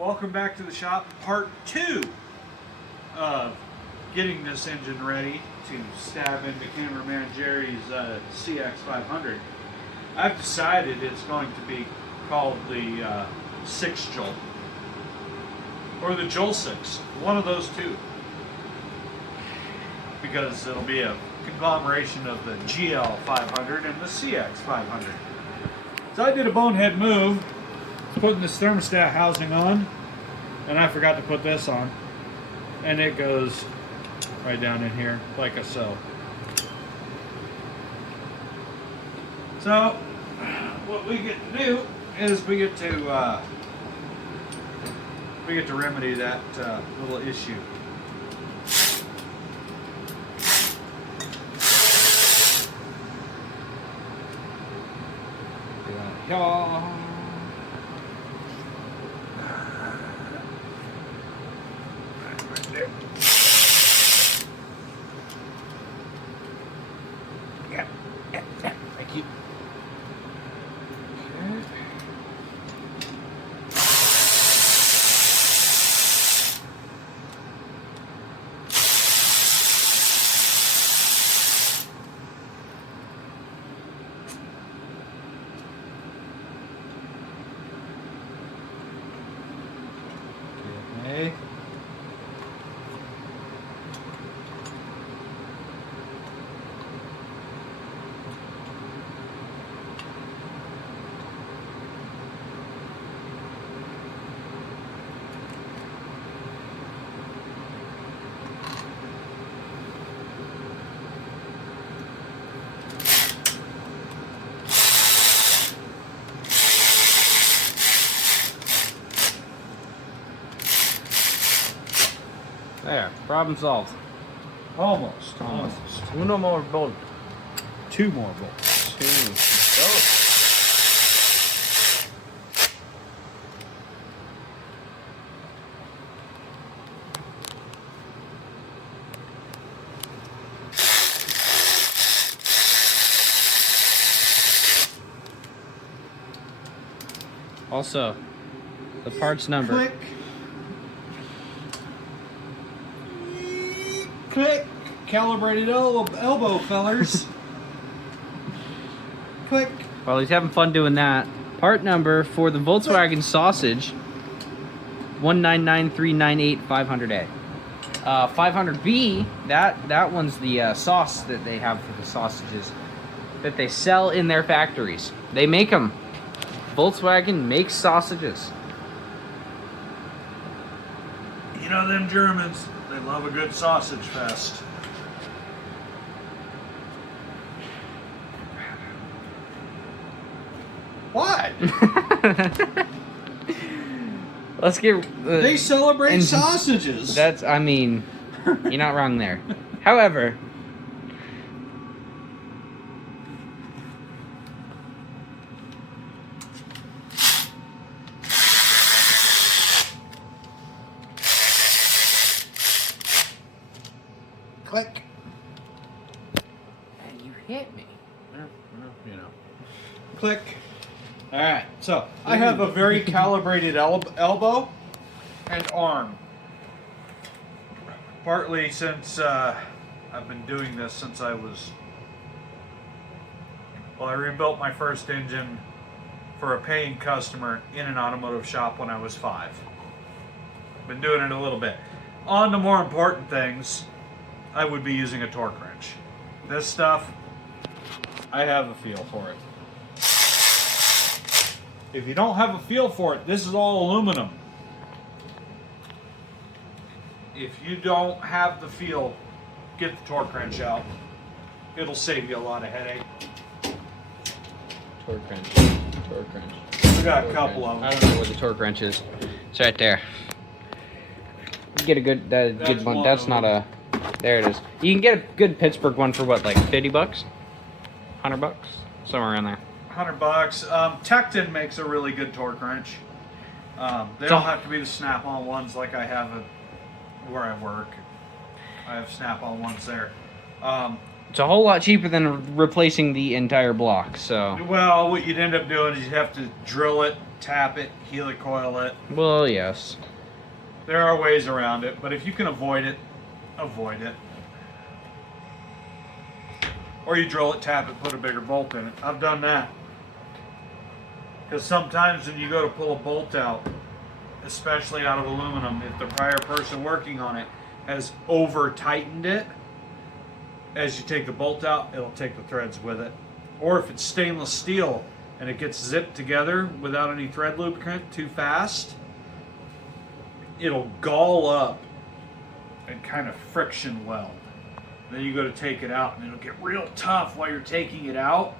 Welcome back to the shop, part 2 of getting this engine ready to stab into cameraman Jerry's CX500. I've decided it's going to be called the 6 Jolt or the Jolt 6, one of those two, because it'll be a conglomeration of the GL500 and the CX500. So I did a bonehead move, putting this thermostat housing on, and I forgot to put this on, and it goes right down in here like a so. So what we get to do is we get to remedy that little issue. Yeah. Thank you. Okay. There, problem solved. Almost. Uno more bolt. 2 more bolts. 2. Also, the parts number. Click. Click. Calibrated elbow, fellers. Click. While he's having fun doing that, part number for the Volkswagen Sausage 199398500A. 500B, that one's the sauce that they have for the sausages that they sell in their factories. They make them. Volkswagen makes sausages. You know them Germans, they love a good sausage fest. What? Let's get... They celebrate sausages. That's, I mean, you're not wrong there. However... Click. And you hit me. You know. Click. All right. So I have a very calibrated elbow and arm. Partly since I've been doing this since I was. Well, I rebuilt my first engine for a paying customer in an automotive shop when I was 5. Been doing it a little bit. On to more important things. I would be using a torque wrench. This stuff, I have a feel for it. If you don't have a feel for it, this is all aluminum. If you don't have the feel, get the torque wrench out. It'll save you a lot of headache. Torque wrench. Torque wrench. We got a couple of them. I don't know what the torque wrench is. It's right there. You get a good, good one. That's not a... There it is. You can get a good Pittsburgh one for what, like 50 bucks? 100 bucks? Somewhere around there. $100. Tecton makes a really good torque wrench. They don't have to be the snap-on ones like I have where I work. I have snap-on ones there. It's a whole lot cheaper than replacing the entire block, so... Well, what you'd end up doing is you'd have to drill it tap it, helicoil it. Well, yes. There are ways around it, but if you can avoid it, avoid it. Or you drill it, tap it, put a bigger bolt in it. I've done that. Because sometimes when you go to pull a bolt out, especially out of aluminum, if the prior person working on it has over tightened it, as you take the bolt out, it'll take the threads with it. Or if it's stainless steel and it gets zipped together without any thread lubricant too fast, it'll gall up and kind of friction weld. Then you go to take it out and it'll get real tough while you're taking it out.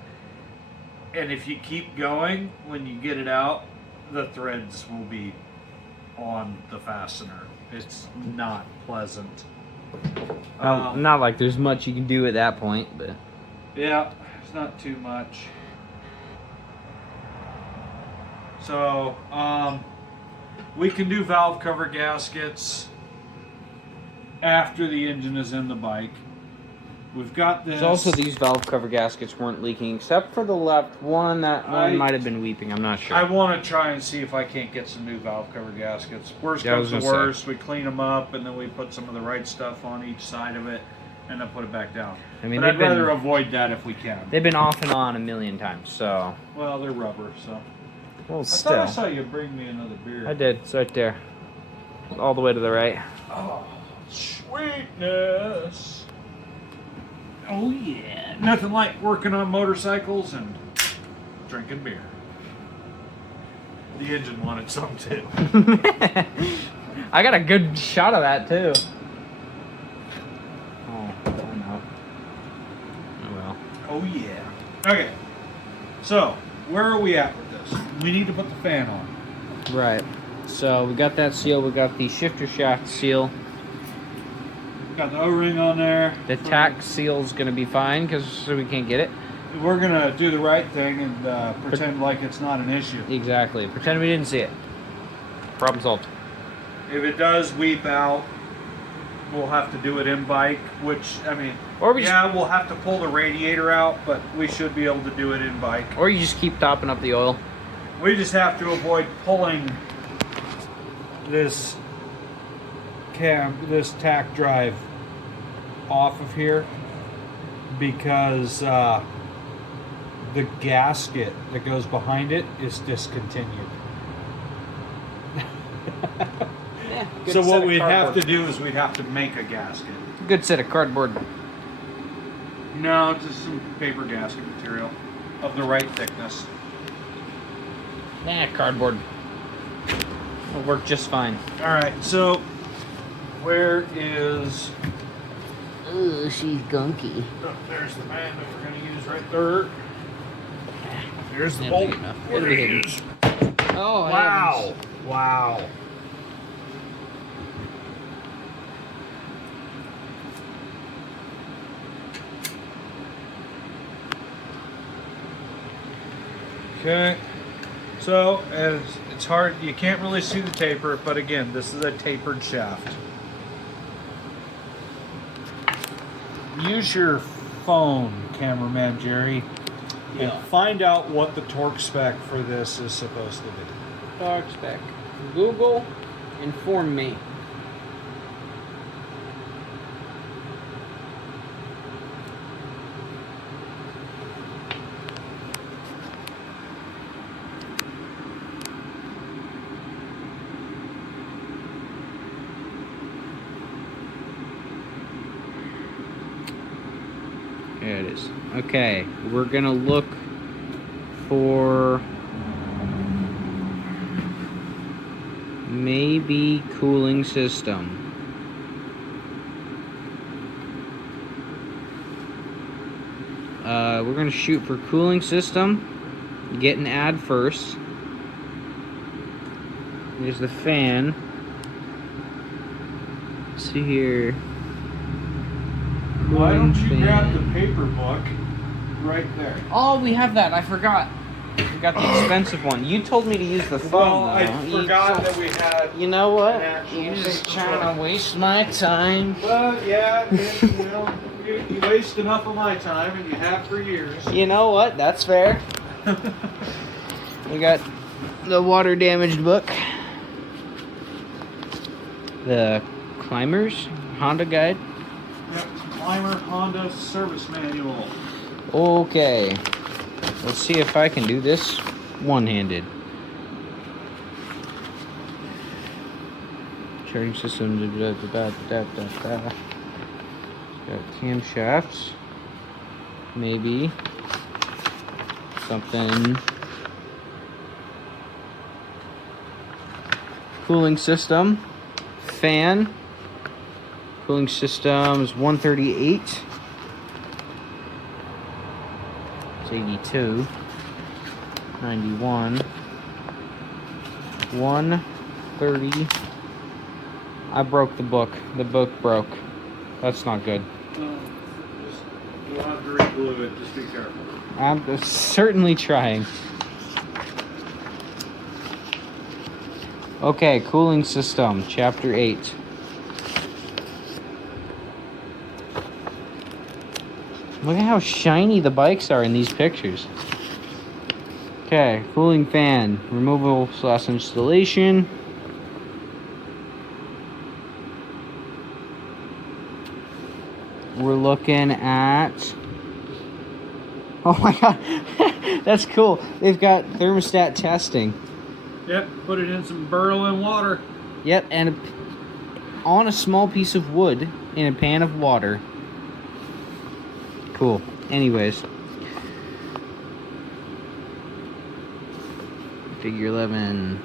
And if you keep going, when you get it out, the threads will be on the fastener. It's not pleasant. Not like there's much you can do at that point, but yeah, it's not too much. So, we can do valve cover gaskets after the engine is in the bike. We've got this. there's also these valve cover gaskets weren't leaking, except for the left one. That one might have been weeping. I'm not sure. I want to try and see if I can't get some new valve cover gaskets. Worst Yeah, I comes was to gonna worst, we clean them up and then we put some of the right stuff on each side of it and then put it back down. I mean, but I'd rather avoid that if we can. They've been off and on a million times, so. Well, they're rubber, so. Well, I thought I saw you bring me another beer. I did. It's right there. All the way to the right. Oh, sweetness. Oh, yeah. Nothing like working on motorcycles and drinking beer. The engine wanted some too. I got a good shot of that, too. Oh no. Oh, well. Oh, yeah. Okay. So, where are we at with this? We need to put the fan on. Right. So, we got that seal. We got the shifter shaft seal. Got the O-ring on there. The tack seal's going to be fine because we can't get it. We're going to do the right thing and pretend like it's not an issue. Exactly. Pretend we didn't see it. Problem solved. If it does weep out, we'll have to do it in bike, which, I mean, Or we we'll have to pull the radiator out, but we should be able to do it in bike. Or you just keep topping up the oil. We just have to avoid pulling this tack drive off of here because the gasket that goes behind it is discontinued. Yeah, So what we'd have to do is we'd have to make a gasket. Good set of cardboard. No, just some paper gasket material of the right thickness. Nah, cardboard. It'll work just fine. All right, so where is... Ooh, she's gunky. Oh, there's the band that we're going to use right there. There's the Yeah, bolt. big enough. We're It'll going be to hidden. use. Oh, Wow. heavens. Wow. Okay. So, as it's hard, you can't really see the taper, but again, this is a tapered shaft. Use your phone, cameraman Jerry, and find out what the torque spec for this is supposed to be. Torque spec. Google, inform me. There it is. Okay, we're gonna look for maybe cooling system. We're gonna shoot for cooling system. Get an ad first. Here's the fan. Let's see here. Why don't Cooling you grab fan. the paper book right there? Oh, we have that. I forgot. We got the expensive one. You told me to use the phone. Well, I though. forgot that we had. You know what? an actual You're just paper trying book. to waste my time. Well, yeah, you waste enough of my time, and you have for years. You know what? That's fair. We got The water damaged book. The Climbers Honda guide. Yep, Climber Honda service manual. Okay. Let's see if I can do this one-handed. Charging system. Got camshafts. Maybe something. Cooling system. Fan. Cooling system's 138. It's 82. 91. 130. I broke the book. The book broke. That's not good. You'll have to re-glue it. Just be careful. I'm certainly trying. Okay, cooling system, chapter 8. Look at how shiny the bikes are in these pictures. Okay, cooling fan, removal / installation. We're looking at... Oh my god, that's cool. They've got thermostat testing. Yep, put it in some Berlin water. Yep, and on a small piece of wood in a pan of water. Cool. Anyways. Figure 11.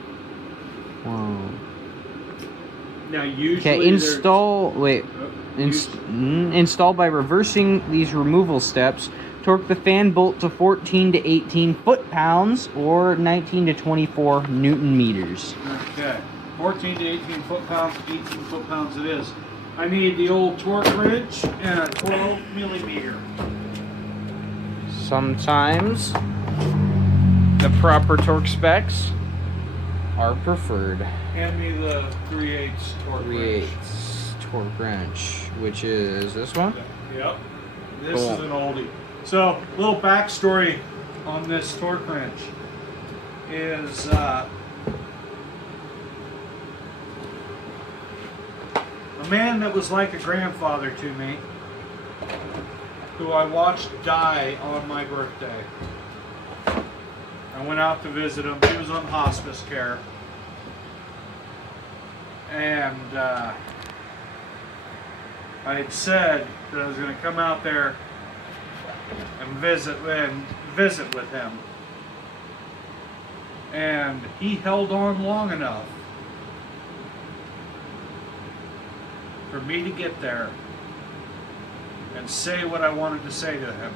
Whoa. Now usually Okay, install... Wait. Install by reversing these removal steps. Torque the fan bolt to 14 to 18 foot-pounds or 19 to 24 newton meters. Okay, 14 to 18 foot-pounds, 18 foot-pounds it is. I need the old torque wrench and a 12 millimeter. Sometimes the proper torque specs are preferred. Hand me the 3/8 torque wrench. 3/8 torque wrench, which is this one? Yep. This Cool. is an oldie. So, little backstory on this torque wrench is a man that was like a grandfather to me, who I watched die on my birthday. I went out to visit him. He was on hospice care. And I had said that I was going to come out there and visit with him. And he held on long enough for me to get there and say what I wanted to say to him.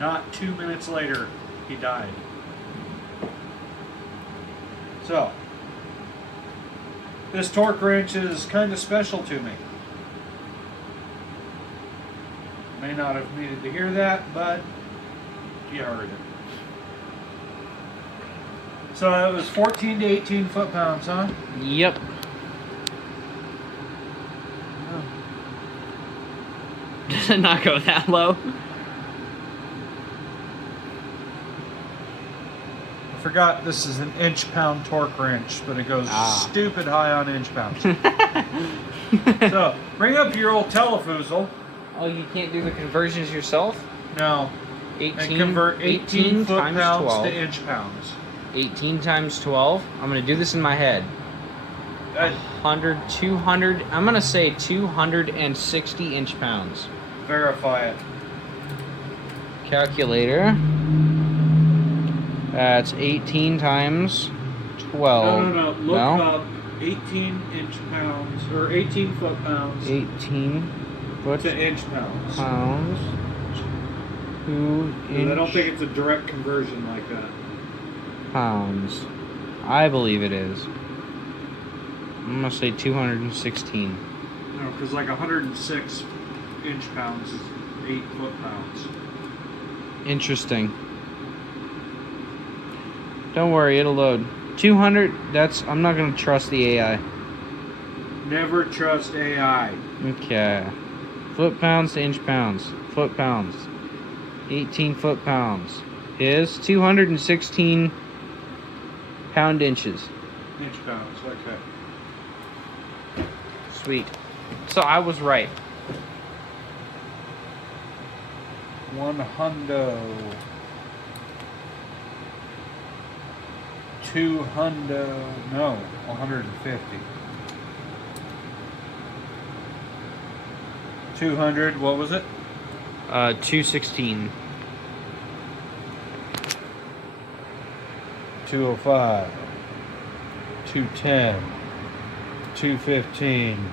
Not 2 minutes later, he died. So, this torque wrench is kind of special to me. May not have needed to hear that, but you heard it. So it was 14 to 18 foot-pounds, huh? Yep. Does it not go that low? I forgot this is an inch-pound torque wrench, but it goes stupid high on inch-pounds. So, bring up your old telefoozle. Oh, you can't do the conversions yourself? No. 18, And convert 18 times foot-pounds 12. to inch-pounds. 18 times 12. I'm going to do this in my head. 100, 200. I'm going to say 260 inch-pounds. Verify it. Calculator. That's 18 times 12. No. Look up 18 inch-pounds, or 18 foot-pounds 18 foot to inch-pounds. pounds. 2 inch I don't think it's a direct conversion like that. pounds. I believe it is. I'm going to say 216. No, because like 106 inch-pounds is 8 foot-pounds. Interesting. Don't worry, it'll load. 200, I'm not going to trust the AI. Never trust AI. Okay. Foot-pounds to inch-pounds. Foot-pounds. 18 foot-pounds. is 216 pound-inches. Inch pounds, okay. Sweet. So I was right. 100. 200. No, 150. 200. What was it? 216. 205. 210. 215.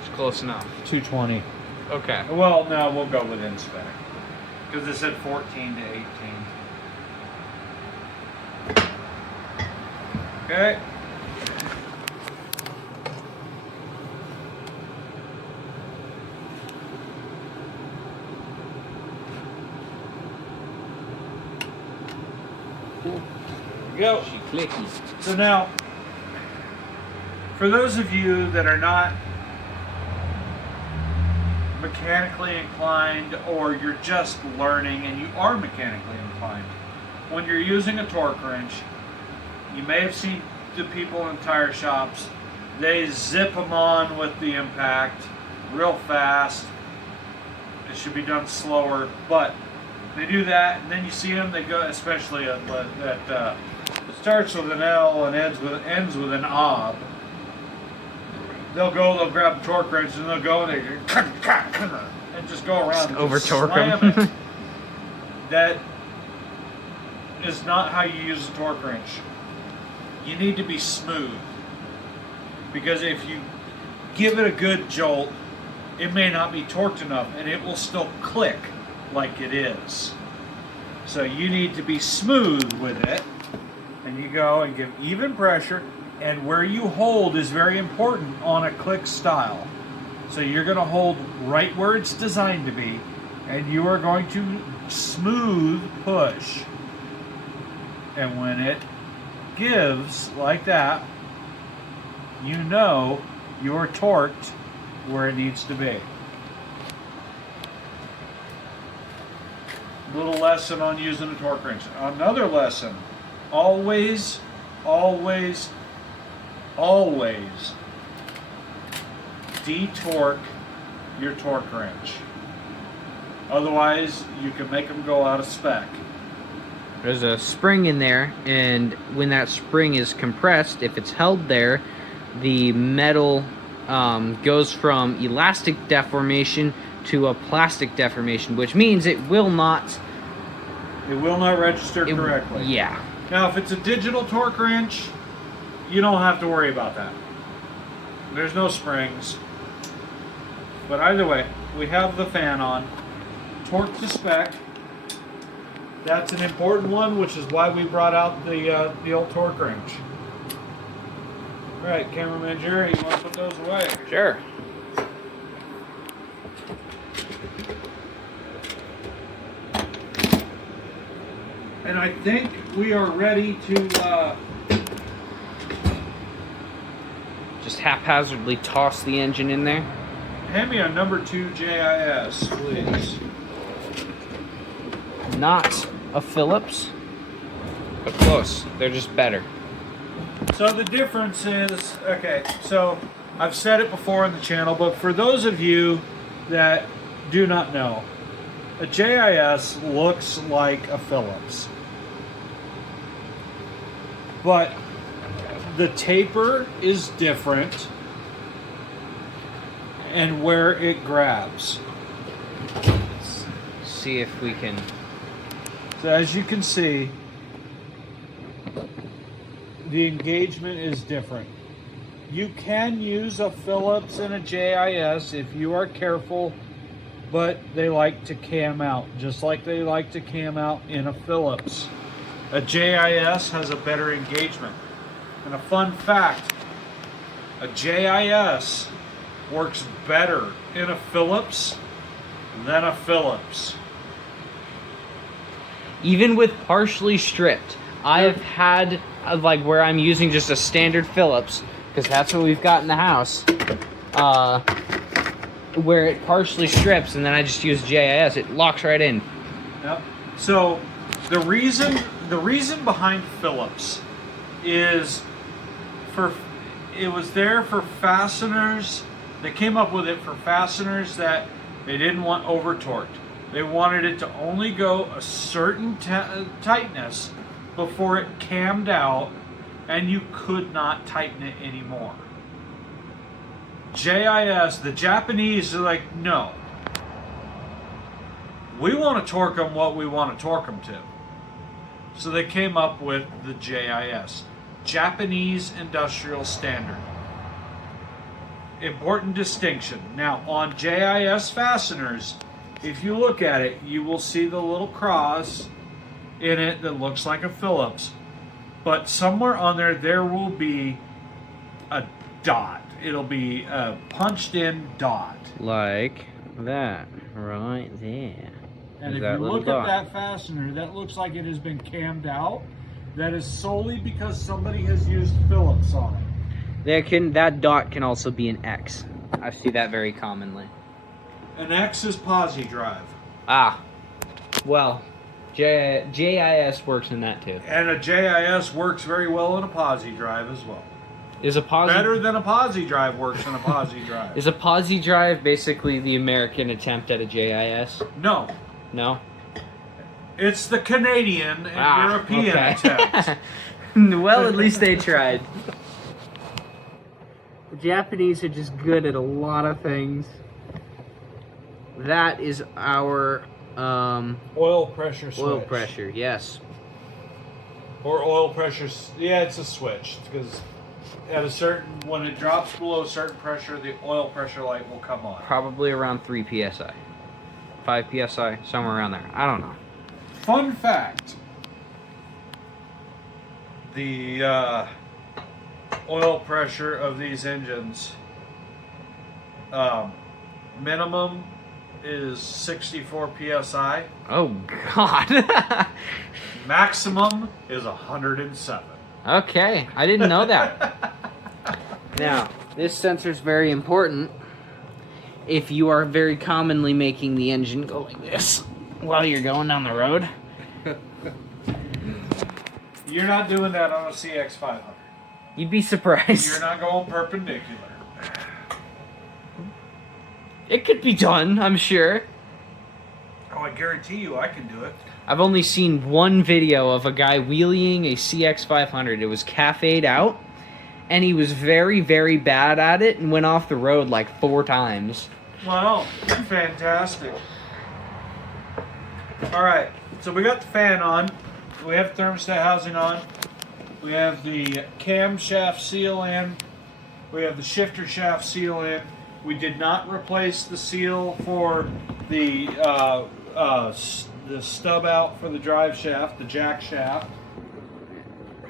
It's close enough. 220. Okay. Well, no, we'll go within spec. Because it said 14 to 18. Okay. There we go. She clicky. So now, for those of you that are not mechanically inclined, or you're just learning and you are mechanically inclined, when you're using a torque wrench, you may have seen the people in tire shops, they zip them on with the impact real fast. It should be done slower, but they do that, and then you see them, they go, especially that starts with an L and ends with an ob. They'll grab the torque wrench and they'll go and and just go around and over torque slam them. it. That is not how you use a torque wrench. You need to be smooth, because if you give it a good jolt, it may not be torqued enough and it will still click like it is. So you need to be smooth with it, and you go and give even pressure, and where you hold is very important on a click style. So you're going to hold right where it's designed to be, and you are going to smooth push. And when it gives like that, you know you're torqued where it needs to be. Little lesson on using a torque wrench. Another lesson: always de-torque your torque wrench. Otherwise, you can make them go out of spec. There's a spring in there, and when that spring is compressed, if it's held there, the metal goes from elastic deformation to a plastic deformation, which means it will not register correctly. Yeah. Now, if it's a digital torque wrench, you don't have to worry about that. There's no springs. But either way, we have the fan on. Torque to spec. That's an important one, which is why we brought out the old torque wrench. All right, cameraman Jerry, you want to put those away? Sure. And I think we are ready to Just haphazardly toss the engine in there. hand me a number 2 JIS, please. Not a Phillips, but close. They're just better. So the difference is, okay, so I've said it before on the channel, but for those of you that do not know, a JIS looks like a Phillips. But the taper is different, and where it grabs. Let's see if we can. So as you can see, the engagement is different. You can use a Phillips and a JIS if you are careful, but they like to cam out, just like they like to cam out in a Phillips. A JIS has a better engagement. And a fun fact, a JIS works better in a Phillips than a Phillips. Even with partially stripped, I have had like where I'm using just a standard Phillips, because that's what we've got in the house, where it partially strips and then I just use JIS. It locks right in. Yep. So The reason behind Phillips is it was there for fasteners. They came up with it for fasteners that they didn't want over torqued. They wanted it to only go a certain tightness before it cammed out, and you could not tighten it anymore. JIS, the Japanese are like, no. We want to torque them what we want to torque them to. So they came up with the JIS, Japanese Industrial Standard. Important distinction. Now, on JIS fasteners, if you look at it, you will see the little cross in it that looks like a Phillips. But somewhere on there, there will be a dot. It'll be a punched in dot. Like that, right there. And if you look at that fastener, that looks like it has been cammed out. That is solely because somebody has used Phillips on it. That dot can also be an X. I see that very commonly. An X is posi drive. Ah, well, JIS works in that too. And a JIS works very well in a posi drive as well. Is a posi better than a posi drive works in a posi drive? Is a posi drive basically the American attempt at a JIS? No. No? It's the Canadian and European attempt. Well, at least they tried. The Japanese are just good at a lot of things. That is our oil pressure switch. Oil pressure, yes. Or oil pressure, yeah, it's a switch. Because at a certain, when it drops below a certain pressure, the oil pressure light will come on. Probably around 3 psi. 5 psi, somewhere around there. I don't know. Fun fact. The oil pressure of these engines, minimum is 64 psi. Oh, God. Maximum is 107. Okay, I didn't know that. Now, this sensor is very important if you are very commonly making the engine go like this while you're going down the road. You're not doing that on a CX500. You'd be surprised. You're not going perpendicular. It could be done, I'm sure. Oh, I guarantee you I can do it. I've only seen one video of a guy wheeling a CX500. It was cafe'd out, and he was very, very bad at it and went off the road like 4 times. Wow, fantastic. All right, so we got the fan on. We have thermostat housing on. We have the camshaft seal in. We have the shifter shaft seal in. We did not replace the seal for the stub out for the drive shaft, the jack shaft.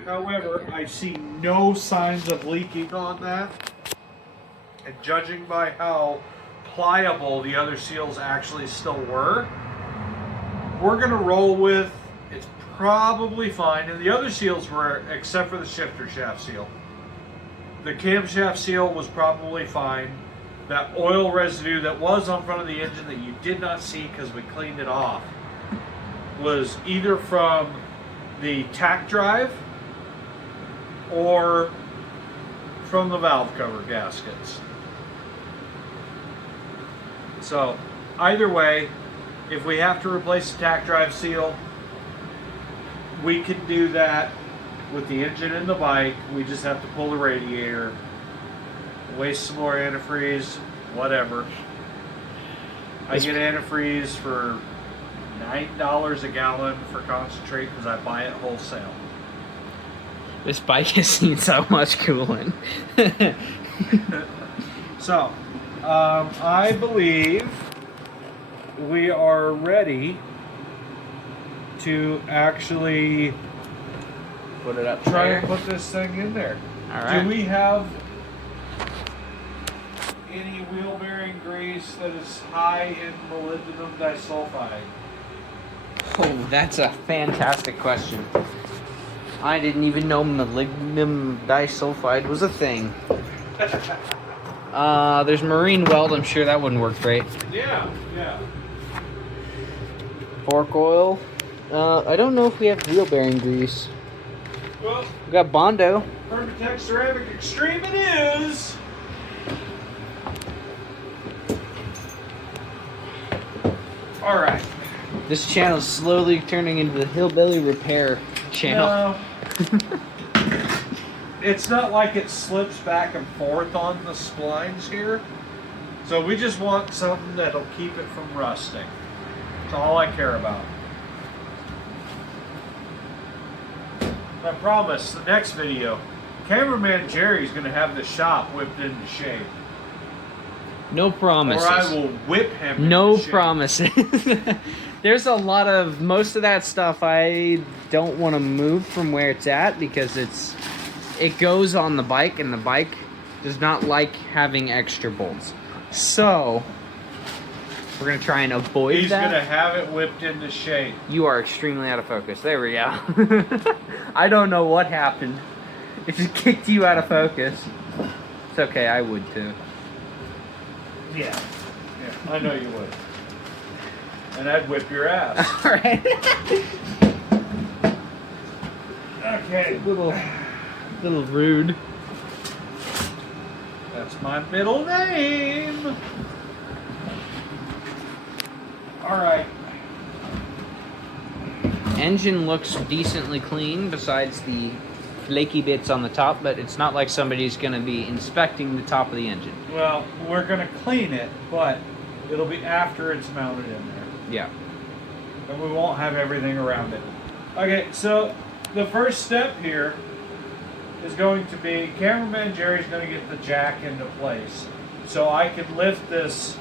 However, I see no signs of leaking on that. And judging by how pliable the other seals actually still were, we're going to roll with it's probably fine. And the other seals were, except for the shifter shaft seal. The camshaft seal was probably fine. That oil residue that was on front of the engine that you did not see because we cleaned it off was either from the tack drive or from the valve cover gaskets. So either way, if we have to replace the tack drive seal, we can do that with the engine and the bike. We just have to pull the radiator, waste some more antifreeze, whatever. I get antifreeze for $9 a gallon for concentrate because I buy it wholesale. This bike has seen so much cooling. So, I believe we are ready to actually Put it up. try and put this thing in there. All right. Do we have any wheel bearing grease that is high in molybdenum disulfide? Oh, that's a fantastic question. I didn't even know molybdenum disulfide was a thing. There's marine weld. I'm sure that wouldn't work great. Yeah. Fork oil. I don't know if we have wheel bearing grease. Well, We got Bondo. Permatex Ceramic Extreme it is. All right. This channel is slowly turning into the hillbilly repair channel. No. It's not like it slips back and forth on the splines here. So we just want something that'll keep it from rusting. That's all I care about. I promise, the next video, cameraman Jerry's going to have the shop whipped into shape. No promises. Or I will whip him No into shape. promises. There's a lot of, most of that stuff I don't want to move from where it's at because it goes on the bike and the bike does not like having extra bolts. So, we're going to try and avoid He's that. going to have it whipped into shape. You are extremely out of focus. There we go. I don't know what happened. It just kicked you out of focus. It's okay, I would too. Yeah. I know you would. And I'd whip your ass. Alright. Okay. Little rude. That's my middle name. Alright. Engine looks decently clean besides the flaky bits on the top, but it's not like somebody's going to be inspecting the top of the engine. Well, we're going to clean it, but it'll be after it's mounted in there. Yeah. And we won't have everything around it. Okay, so the first step here is going to be, cameraman Jerry's going to get the jack into place. So I can lift this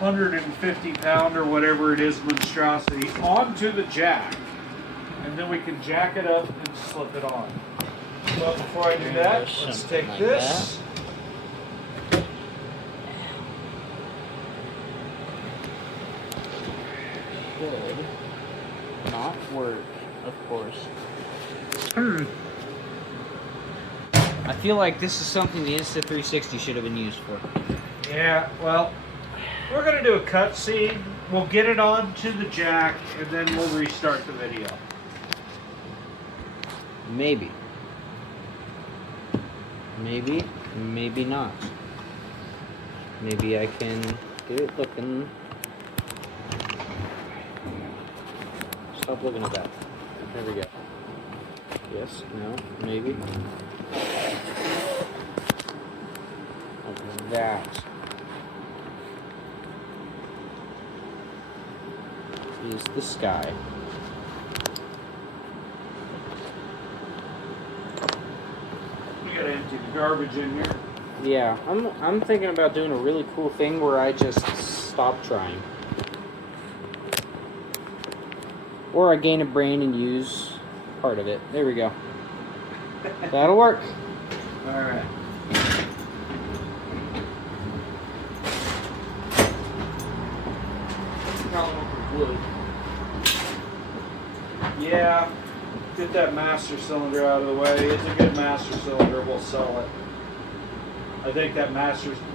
150 pound or whatever it is monstrosity onto the jack. And then we can jack it up and slip it on. But before I do that, let's take like this. Should not work, of course. I feel like this is something the Insta360 should have been used for. Yeah, well, we're going to do a cutscene. We'll get it onto the jack, and then we'll restart the video. Maybe. Maybe, maybe not. Maybe I can get it looking. Stop looking at that. There we go. Yes, no, maybe. Like that. Is the sky. We got to empty the garbage in here. Yeah, I'm thinking about doing a really cool thing where I just stop trying. Or I gain a brain and use part of it. There we go. That'll work. Alright. Wood. Yeah, get that master cylinder out of the way. It's a good master cylinder. We'll sell it. I think that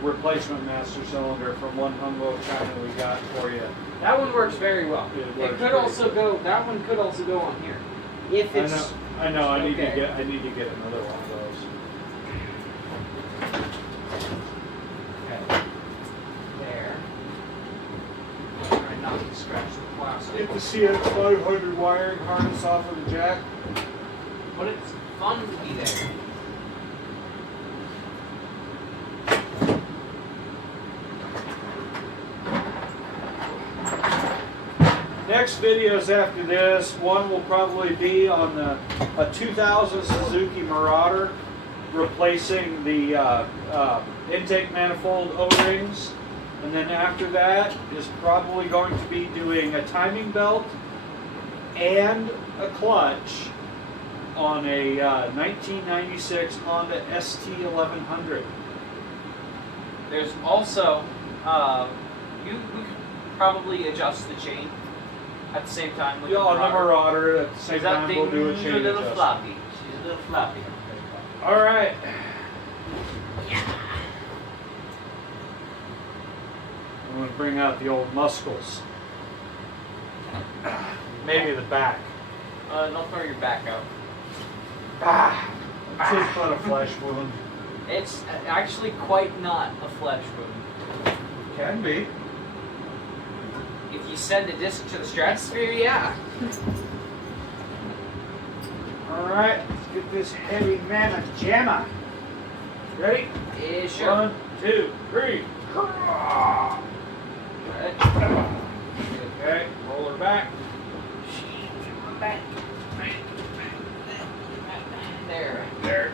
replacement master cylinder from one Humboldt China we got for you. That one works very well. It That one could also go on here. If it's I know. I need okay. to get another one of those. Okay. There. Try not to scratch the plastic. Get the CX500 wiring harness off of the jack. But it's fun to be there. Next videos after this, one will probably be on a 2000 Suzuki Marauder, replacing the intake manifold O-rings. And then after that is probably going to be doing a timing belt and a clutch on a 1996 Honda ST1100. There's also we could probably adjust the chain at the same time with Yeah, on the Marauder at the same time we'll do a chain a little adjustment. floppy. She's a little floppy. All right. I'm going to bring out the old muscles. Maybe the back. Don't throw your back out. It's just but a flesh wound. It's actually quite not a flesh wound. Can be. If you send a disc to the stratosphere, yeah. Alright, let's get this heavy mammoth jammer. Ready? Yeah, sure. 1, 2, 3. Okay, roll her back. There. There.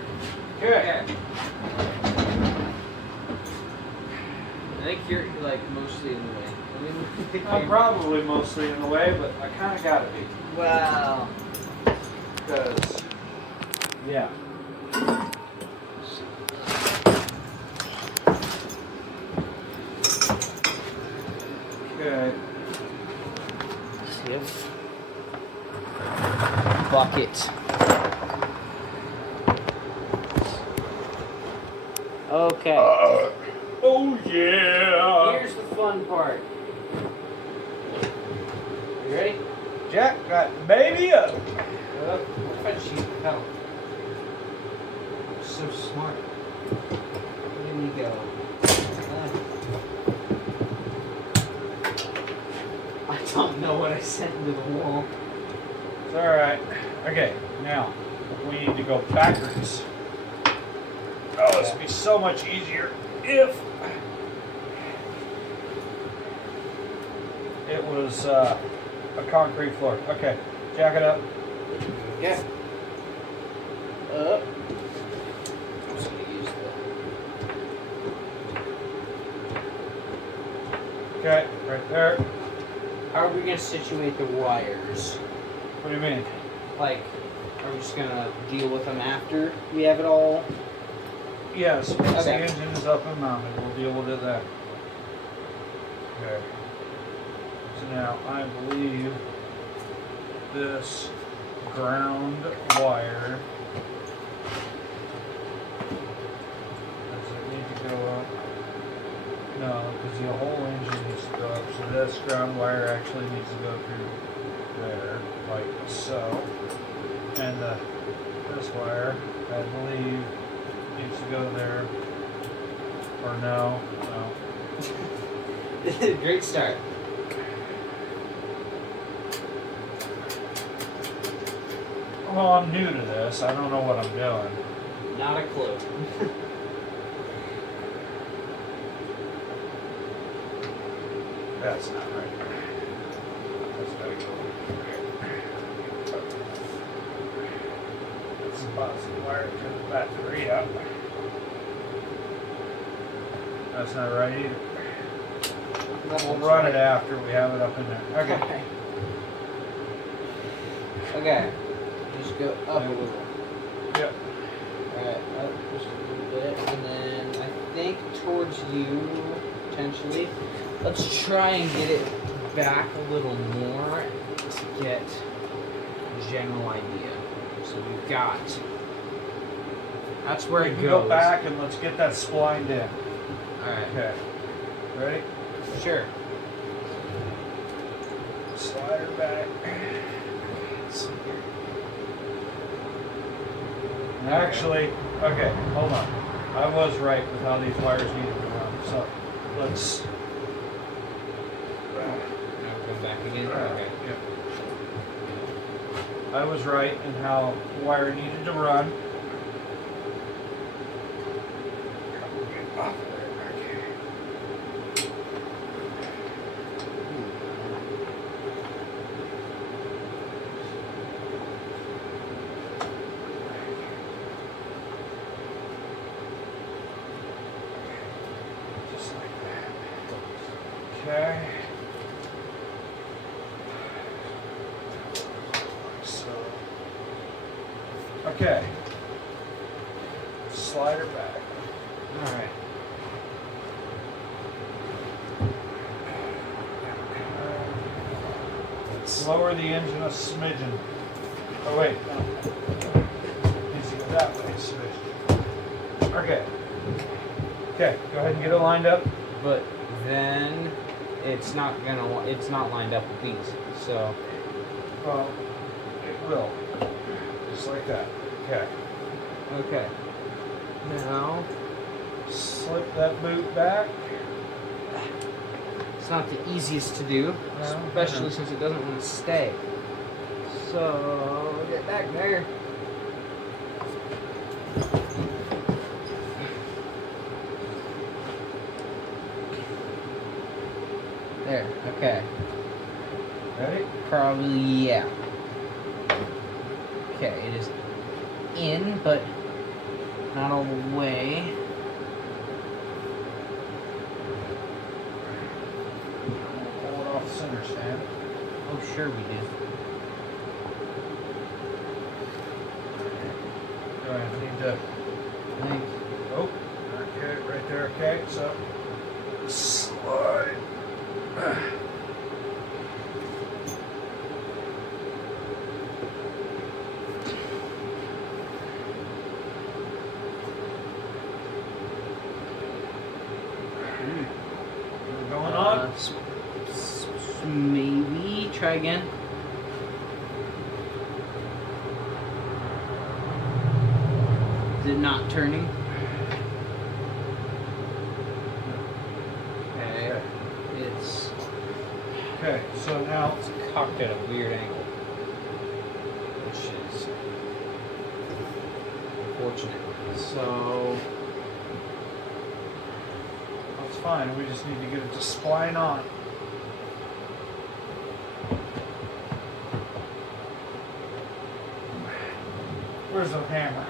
Okay. I think you're like mostly in the way. I mean, I'm probably mostly in the way, but I kind of gotta be. wow. Because, yeah. Okay. Stiff. Bucket. Okay. Oh yeah! Here's the fun part. You ready? Jack got the baby up. What if I cheat the pedal? So smart. Here we go. I don't know what I sent into the wall. It's alright. Okay, now we need to go backwards. Oh, this would be so much easier if it was a concrete floor. Okay, jack it up. Yeah. Up. I'm just gonna use the. Okay, right there. How are we gonna situate the wires? What do you mean? Like, are we just gonna deal with them after we have it all? Yes, once the Okay. engine is up and mounted, we'll deal with it then. Okay. So now I believe this ground wire does it need to go up? No, because the whole engine needs to go up. So this ground wire actually needs to go through there, like so. And this wire, I believe, needs to go there. Or no, no. Great start. Well, I'm new to this. I don't know what I'm doing. Not a clue. That's not right. That's gotta go there. That's the positive wire to the battery up. That's not right either. We'll run it after we have it up in there. Okay. Okay. Just go up a little. Yep. Alright, up just a little bit. And then I think towards you, potentially. Let's try and get it back a little more to get a general idea. So we've got. That's where We it can goes. go back and let's get that splined in. Alright. Okay. Ready? Sure. Slide her back. Actually, okay, hold on. I was right with how these wires needed to run. So let's. Now go back again. Okay. Yep. I was right in how the wire needed to run. Just like that. Okay. So, okay. Slide her back. Alright. Lower the engine a smidgen. Oh wait, no. Needs to go that way, a smidgen. Okay. Okay, go ahead and get it lined up. But then it's not lined up with these. So Well, it will. Just like that. Okay. Okay. Now, Slip that boot back. it's not the easiest to do, No, especially no. since it doesn't want to stay. So, get back there. There, okay. Ready? Probably, yeah. Okay, it is in, but not all the way. Pull it off the center stand. Oh, sure we do. Do I need to? Like, Oh, okay, right there. Okay, so slide. Going on? Maybe try again. Is it not turning? Okay. It's Okay, so now cocked at a weird angle, which is unfortunate. So that's fine. We just need to get it to spline on. Where's the hammer?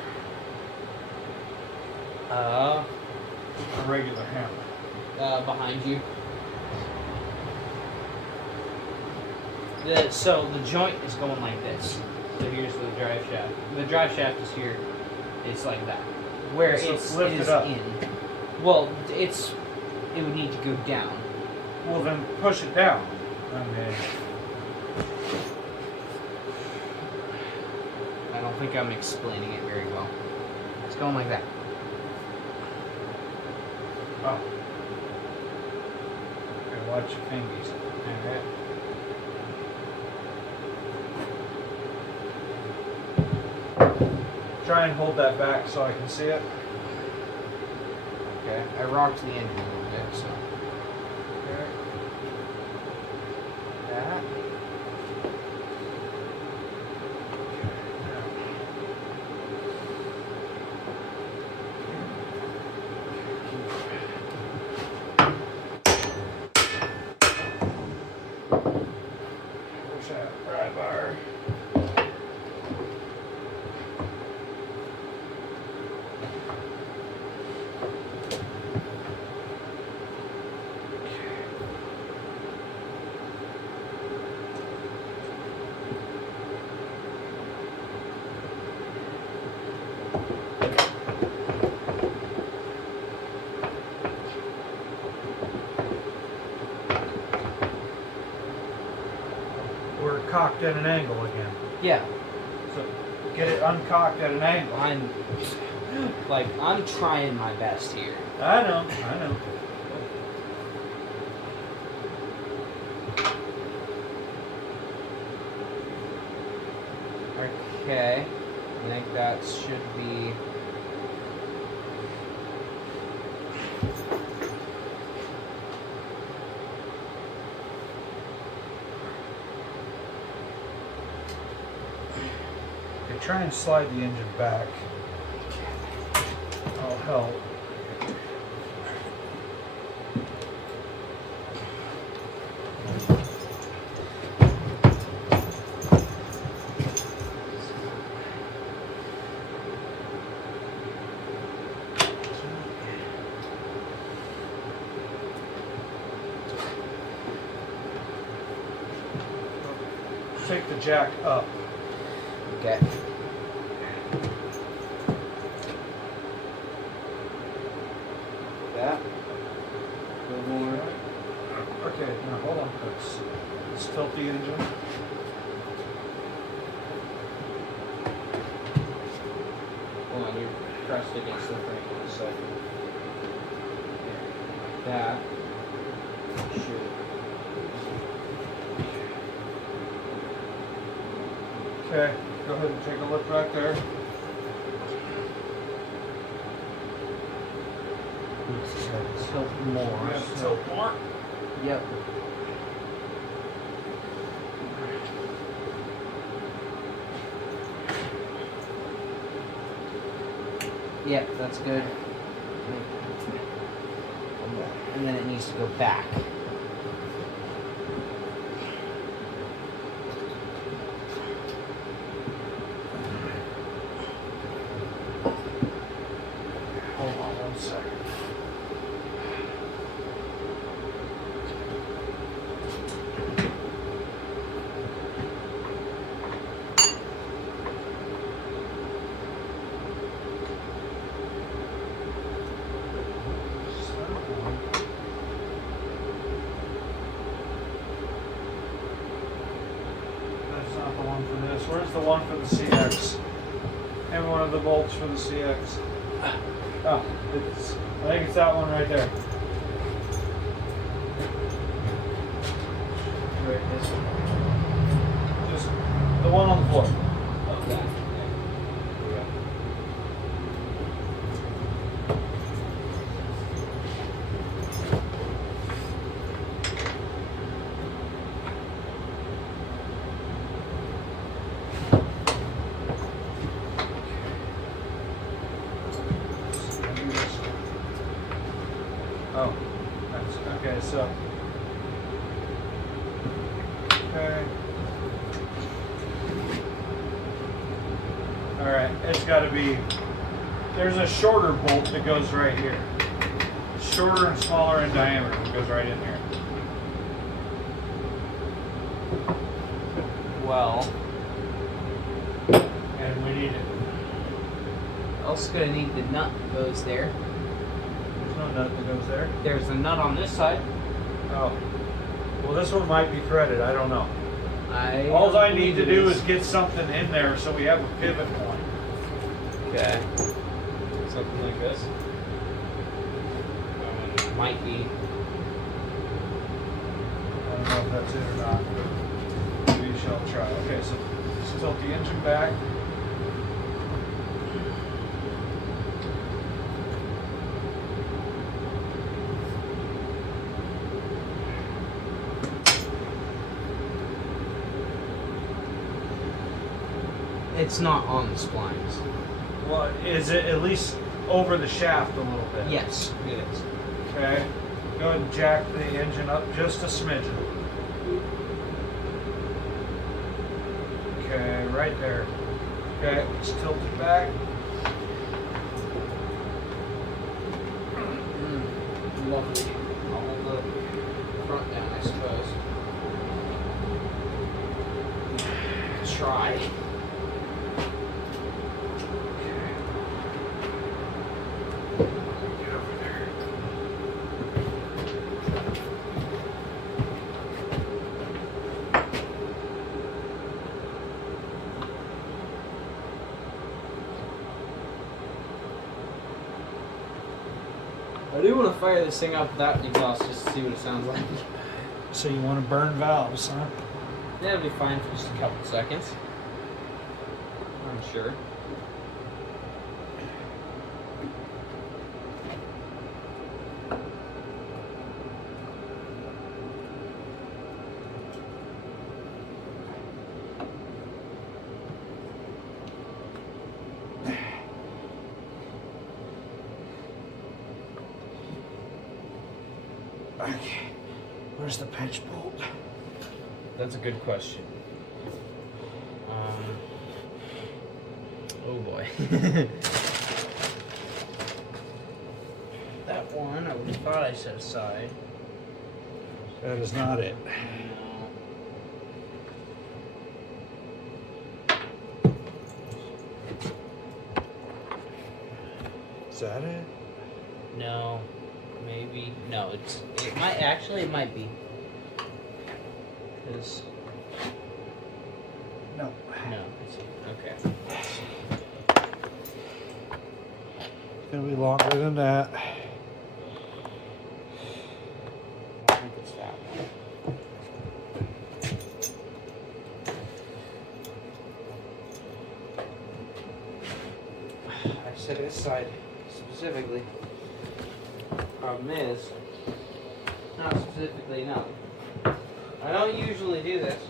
A regular hammer. Behind you. So the joint is going like this. So here's the drive shaft. The drive shaft is here. It's like that. Where So it's lift it it is up. in. Well, it would need to go down. Well, then push it down. I mean, I don't think I'm explaining it very well. It's going like that. oh. Okay, watch your fingers. Alright. Try and hold that back so I can see it. Okay. I rocked the engine a little bit, so. Okay. That. Where's that pry bar? We're cocked at an angle again. Yeah. So get it uncocked at an angle. I'm trying my best here. I know, I know. Okay. I think that should be. Okay, try and slide the engine back. That'll help. Take the jack up. Okay. That. A little more. Okay, now hold on. Let's tilt the engine. Hold on, you're pressed against the frame one second. That should. Okay, go ahead and take a look back there. Tilt more. Yeah, tilt more. Yep. Yep, that's good. And then it needs to go back. Hold on 1 second. That's not the one for this. Where's the one for the CX? And one of the bolts for the CX. Oh, I think it's that one right there. Where this one? Just the one on the floor. Okay. Oh, that's okay. So, okay. All right, it's got to be. There's a shorter bolt that goes right here. Shorter and smaller in diameter that goes right in here. Well, And we need it. also gonna need the nut that goes there. There's no nut that goes there. There's a nut on this side. Oh. Well, this one might be threaded. I don't know. All I need to do is get something in there so we have a pivot point. Okay. Something like this. Might be. I don't know if that's it or not, but we shall try. Okay, so just tilt the engine back. It's not on the splines. Well, is it at least over the shaft a little bit? Yes, it is. Okay. Go ahead and jack the engine up just a smidgen. Okay, right there. Okay, just tilt it back. Lovely. I'll hold the front down, I suppose. Try. Get over there. I do want to fire this thing up without the exhaust just to see what it sounds like. So you want to burn valves, huh? That'll be fine for just a couple seconds. I'm sure. Okay. Where's the pinch bolt? That's a good question. Oh boy. That one I would have thought I set aside. That is not it. Is that it? No. Maybe. No, it might be. Because No. no, it's okay. It's gonna be longer than that. I don't think it's that one. I said this side specifically. Problem is, not specifically enough. I don't usually do this.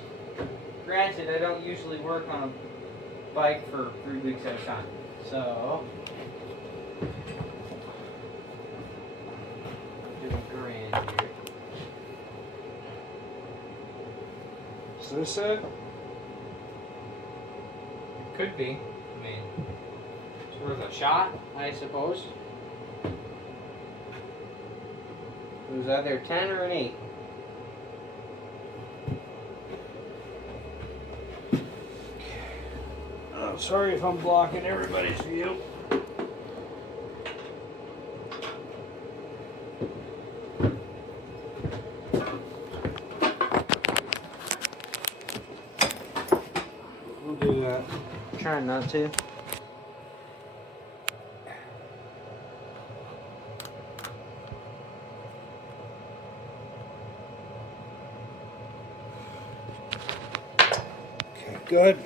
Granted, I don't usually work on a bike for 3 weeks at a time. So, doing grand here. Is this it? Could be. I mean, it's worth a shot, I suppose. It was either 10 or an 8. Oh, sorry if I'm blocking everybody's view. We'll do that. Trying not to. Okay, good.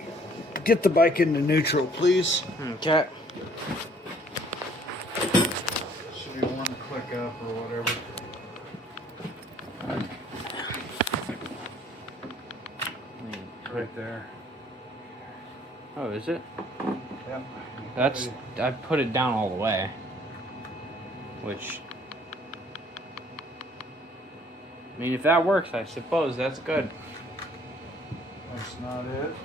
Get the bike into neutral, please. Okay. Should be one click up or whatever. Right there. Oh, is it? Yep. That's, I put it down all the way. Which, I mean, if that works, I suppose that's good. That's not it.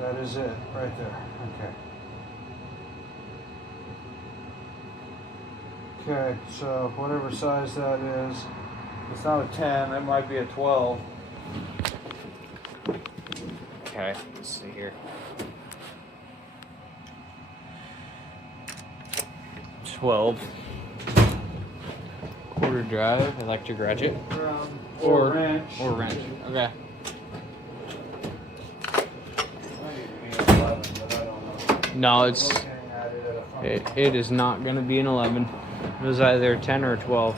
That is it, right there. Okay. Okay, so whatever size that is, it's not a 10, that might be a 12. Okay, let's see here. 12. Quarter drive, electric ratchet. Or wrench. Or wrench. Okay. Might even be an 11, but I don't know. No, it's Looking at it at a function. it is not going to be an 11. It was either a 10 or a 12.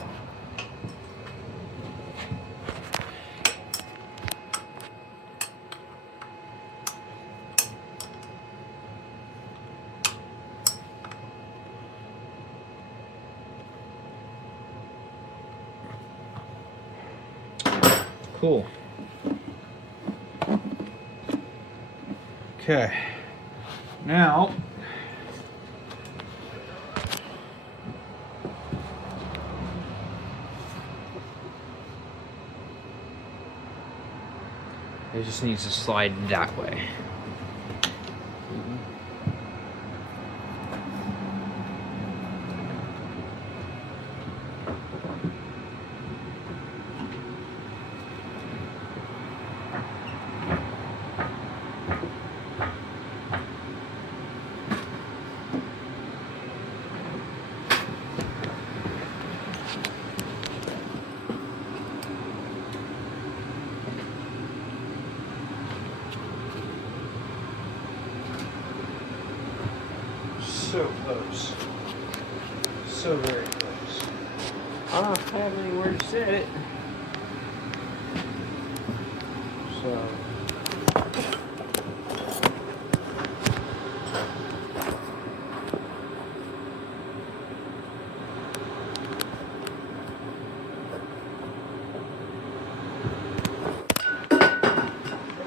Cool. Okay. Now, It just needs to slide that way. so close. So very close. I don't have anywhere to sit it. So.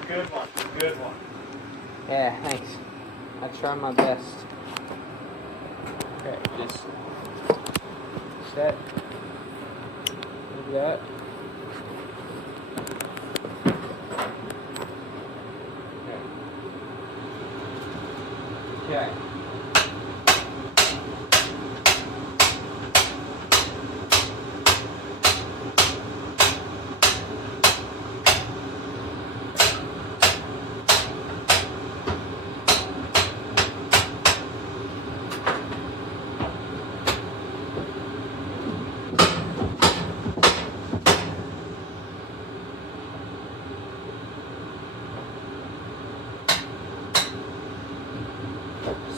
Good one. Good one. Yeah, thanks. I try my best. Okay, just set. Look at that. Okay. Okay.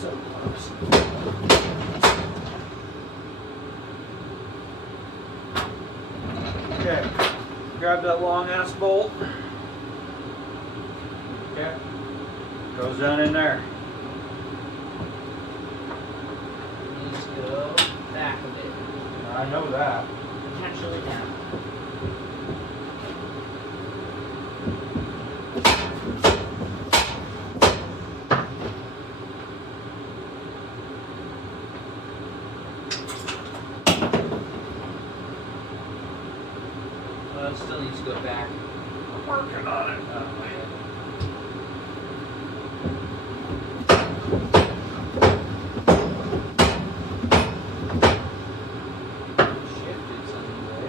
So close. Okay. Grab that long ass bolt. Okay. Goes down in there. Needs to go back a bit. I know that. Potentially down. Well, it still needs to go back. I'm working on it. Shifted some way.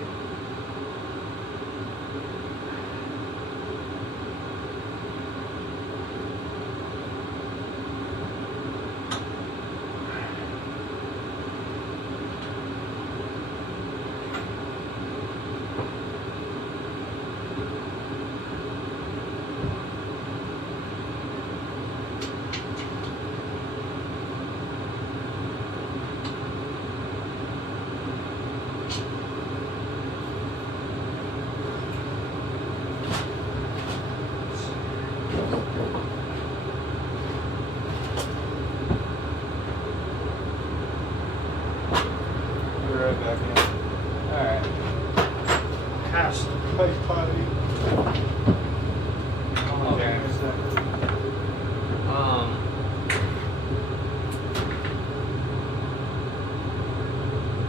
You're right back in. Alright. Has to play potty. Okay.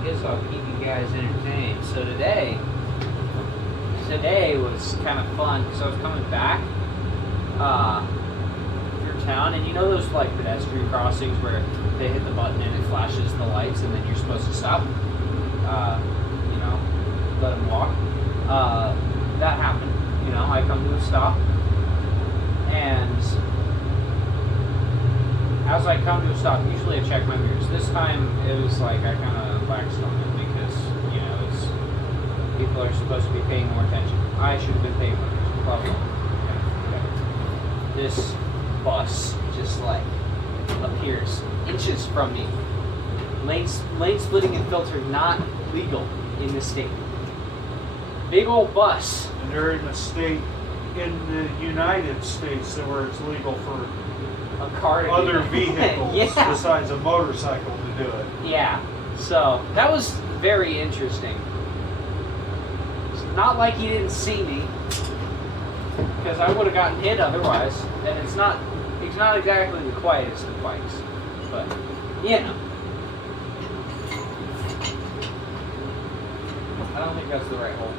Guess I'll keep you guys entertained. So today was kind of fun because I was coming back through town, and you know those like pedestrian crossings where they hit the button and it flashes the lights, and then you're supposed to stop. You know, let them walk. That happened. You know, I come to a stop, and as I come to a stop, usually I check my mirrors. This time it was like I kind of waxed on it because, you know, it's, people are supposed to be paying more attention. I should have been paying more attention, probably. Yeah. This bus just like appears inches from me. Lane splitting and filter not legal in this state. Big old bus. And they're in a state in the United States where it's legal for A car to other do vehicles yeah. besides a motorcycle to do it. Yeah. So that was very interesting. It's not like he didn't see me, because I would have gotten hit otherwise. And it's not exactly the quietest of bikes, but you know. I don't think that's the right hole.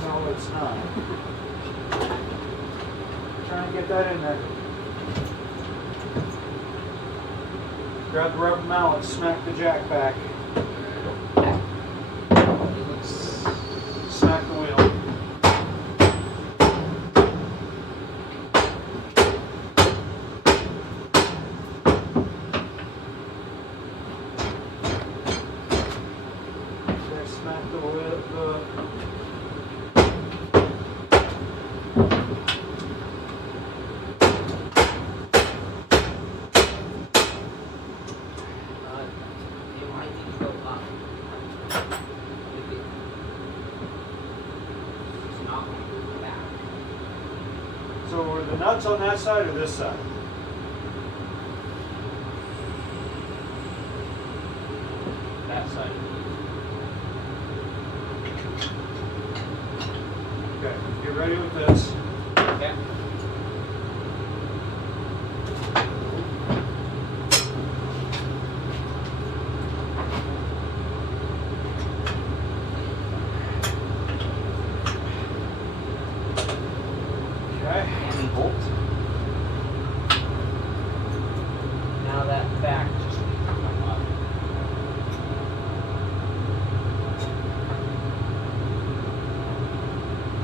No, it's not. Try and get that in there. Grab the rubber mallet, smack the jack back. Smack the wheel. Okay, smack the wheel. It might need to go up. It's not going to go back. So are the nuts on that side or this side? That side. Okay, get ready with this. Okay. Okay. And bolt. Now that back just needs to come up.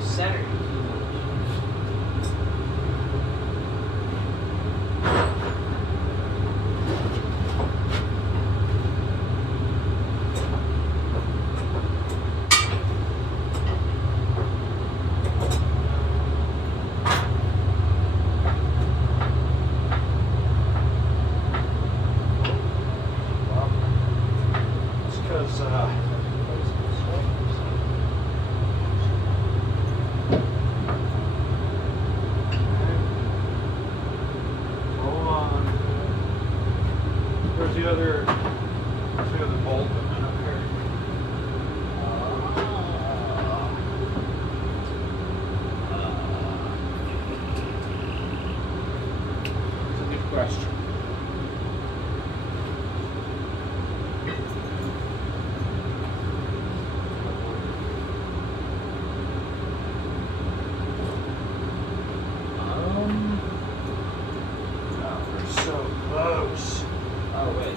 Center. the other bolt that went up here? It's a good question. Oh, we're so close. Oh, wait.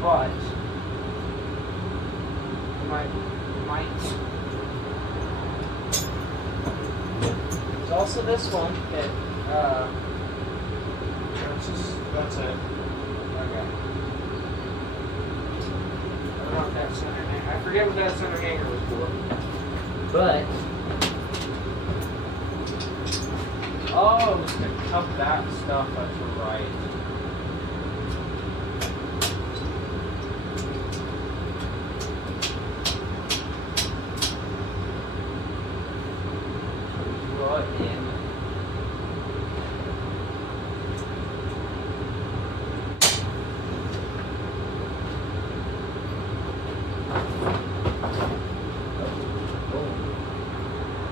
But might. There's also this one that That's it. okay. I don't know if that center hanger. I forget what that center hanger was for. But oh, it's to cup that stuff. That's right. In.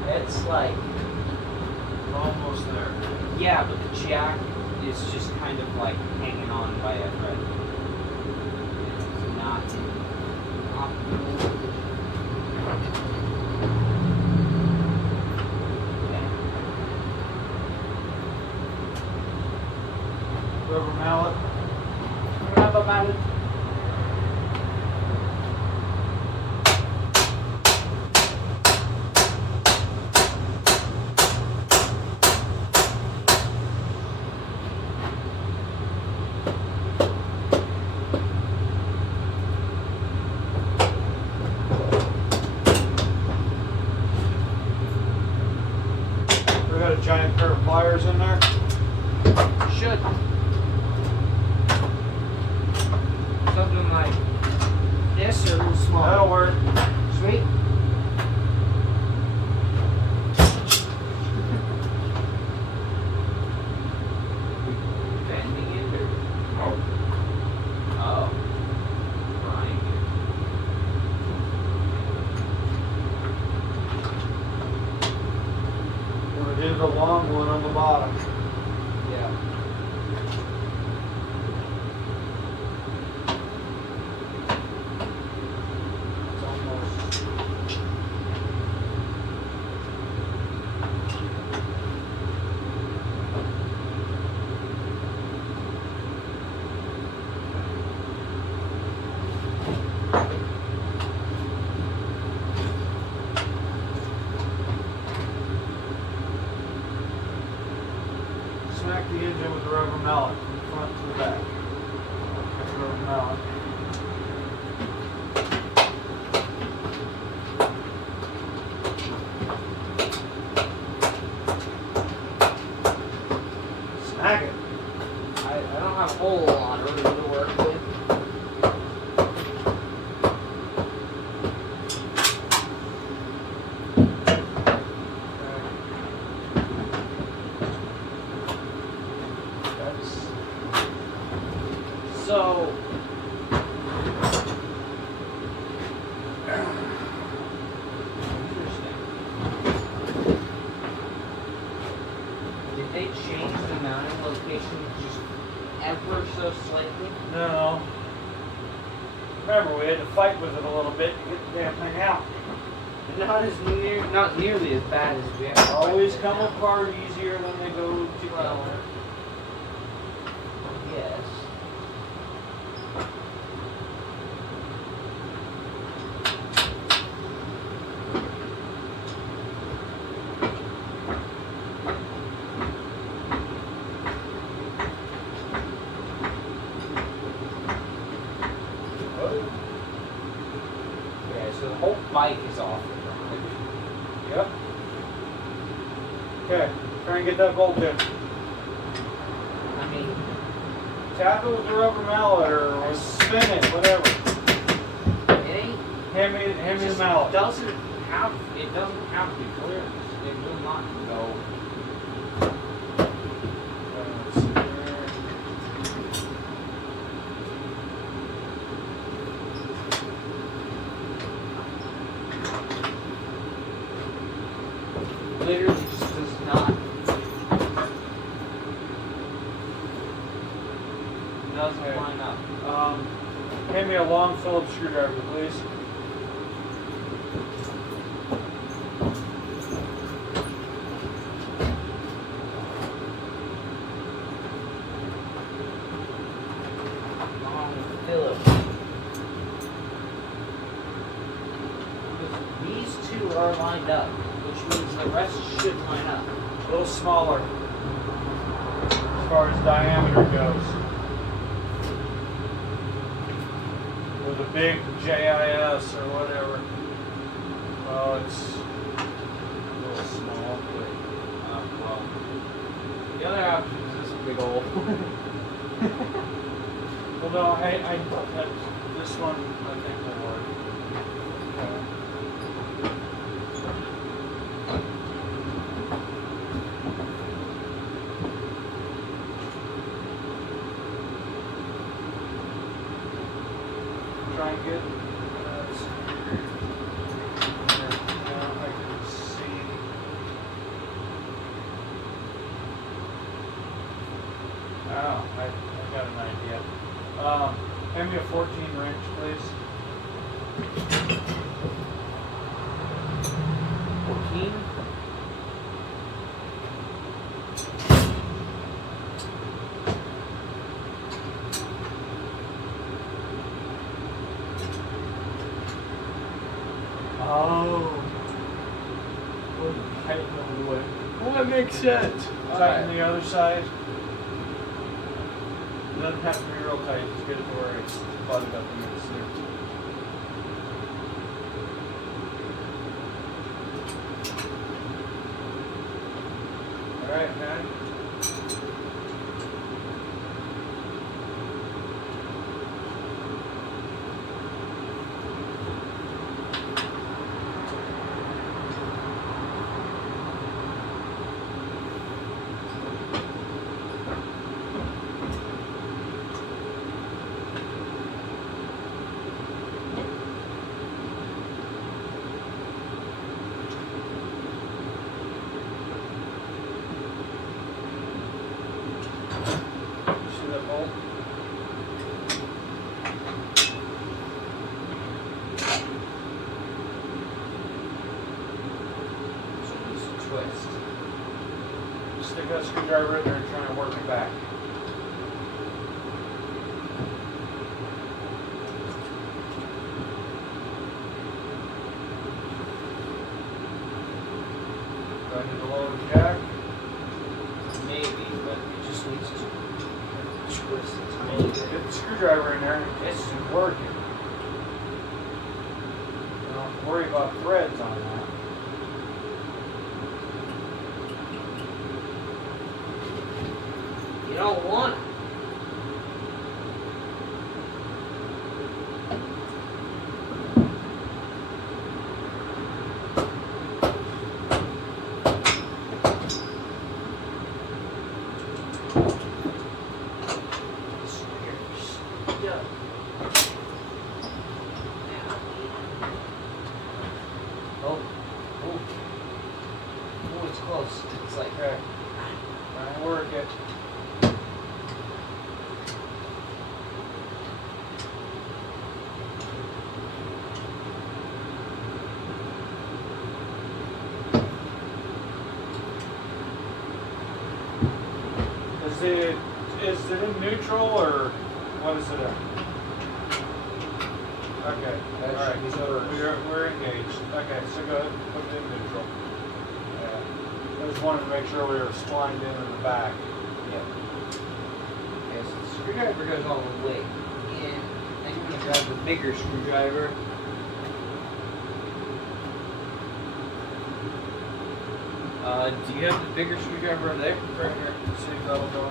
It's like We're almost there. yeah, but the jack is just kind of like hanging on by a thread. It's not in optimal position. Rubber mallet. Rubber mallet. We got a giant pair of pliers in there. Should. Something like this or a little smaller. That'll work. Sweet. Bending it or? Oh. Right. We're gonna do the long one on the bottom. Yeah. It's almost. Smack the engine with the rubber mallet from the front to the back. That's the rubber mallet. Smack it. I don't have a whole lot of room to work with. So, interesting. Did they change the mounting location just ever so slightly? No. Remember, we had to fight with it a little bit to get the damn thing out. Not nearly as bad as we have. to Always fight come with it apart easier when they go together. now. Yes. Okay, so the whole bike is off the ground. Yep. Okay, try and get that bolt in. I mean, Tap it with the rubber mallet or spin it, whatever. it ain't. Hand me the It mallet. doesn't have to be clear. It will not go. Let's see here. Literally just does not. Doesn't Okay. line up. Hand me a long Phillips screwdriver, please. Phillips. These two are lined up, which means the rest should line up. A little smaller as far as diameter goes. With a big JIS or whatever. Well, it's a little small, but Well, the other option is this big old. well, no, this one I think will work. Try and get now I can see. Oh, I got an idea. Hand me a 14 wrench, please. 14. Oh. Tighten the way. Well, that makes sense. Tighten the other side. It doesn't have to be real tight. Just get it to where it's butted up against there. Alright, man. See that bolt? So just a twist. Stick that screwdriver in there and try and work it back. Do I need to lower the jack? Maybe, but it just needs to twist a tiny bit. Get the screwdriver in there. It's working. Don't have to worry about threads on that. You don't want it. Yeah. Oh, oh, oh! It's close. It's like Okay. Try and work it. Is it in neutral or what is it in? Okay. That All right. should be So first. we're engaged. Okay. So go ahead and put it in neutral. Yeah. I just wanted to make sure we were splined in the back. Yep. Okay, so the screwdriver goes all the way in. Then you're gonna grab the bigger screwdriver. Do you have the bigger screwdriver over there? Right here. See if that'll go in.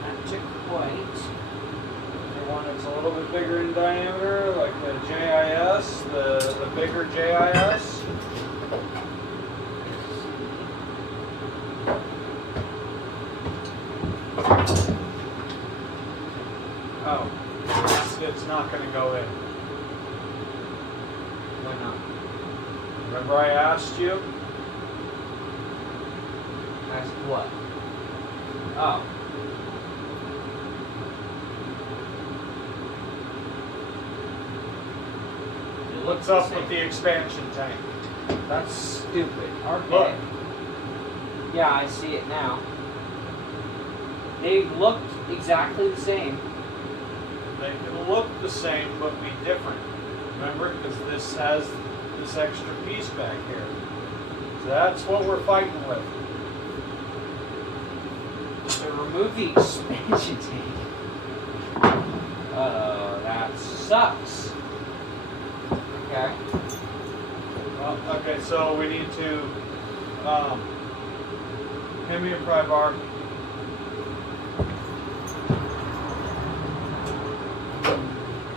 Not quite. The one that's a little bit bigger in diameter, like the JIS, the bigger JIS. Oh, it's not going to go in. Why not? Remember I asked you? Ask what? Oh. It looks What's up the with same. the expansion tank? That's stupid. Okay. Look. Yeah, I see it now. They looked exactly the same. They can look the same but be different. Remember? Because this has this extra piece back here. So that's what we're fighting with. So remove the expansion tank. Oh, that sucks. Okay. Well, okay, so we need to hand me a pry bar.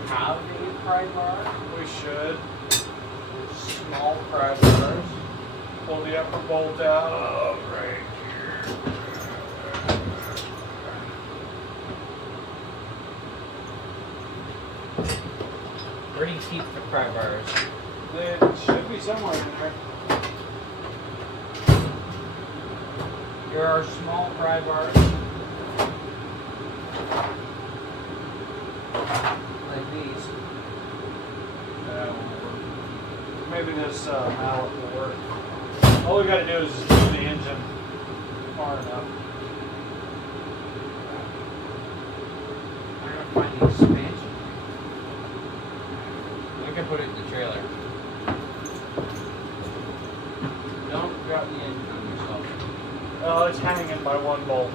Have a pry bar. We should. Small pry bars. Pull the upper bolt out right here. Where do you keep the pry bars? They should be somewhere in there. There are small pry bars. Like these. That won't work. Maybe this mallet will work. All we gotta do is just move the engine far enough. I'm gonna find the expansion. I can put it in the trailer. Don't drop the engine on yourself. Oh, it's hanging by one bolt.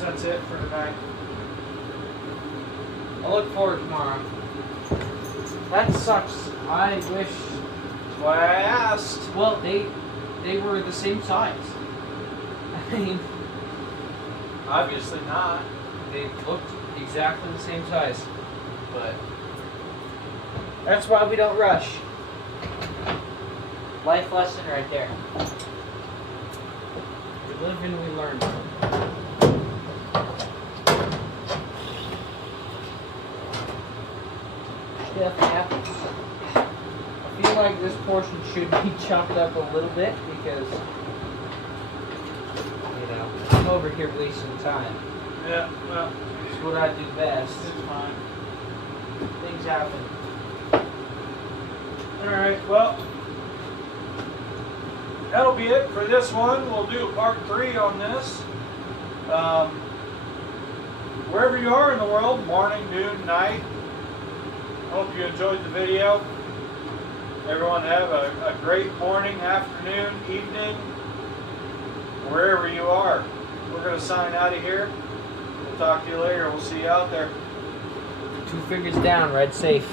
That's it for tonight. I look forward to tomorrow. That sucks. I wish. That's why I asked. Well, they were the same size. I mean, Obviously not. they looked exactly the same size. But that's why we don't rush. Life lesson right there. We live and we learn. Stuff happens. I feel like this portion should be chopped up a little bit because, you know, I'm over here wasting time. Yeah, well, It's what I do best. it's fine. Things happen. Alright, well, that'll be it for this one. We'll do part 3 on this. Wherever you are in the world, morning, noon, night, hope you enjoyed the video. Everyone have a great morning, afternoon, evening, wherever you are. We'll we're going to sign out of here. We'll talk to you later. We'll see you out there. 2 figures down, ride safe.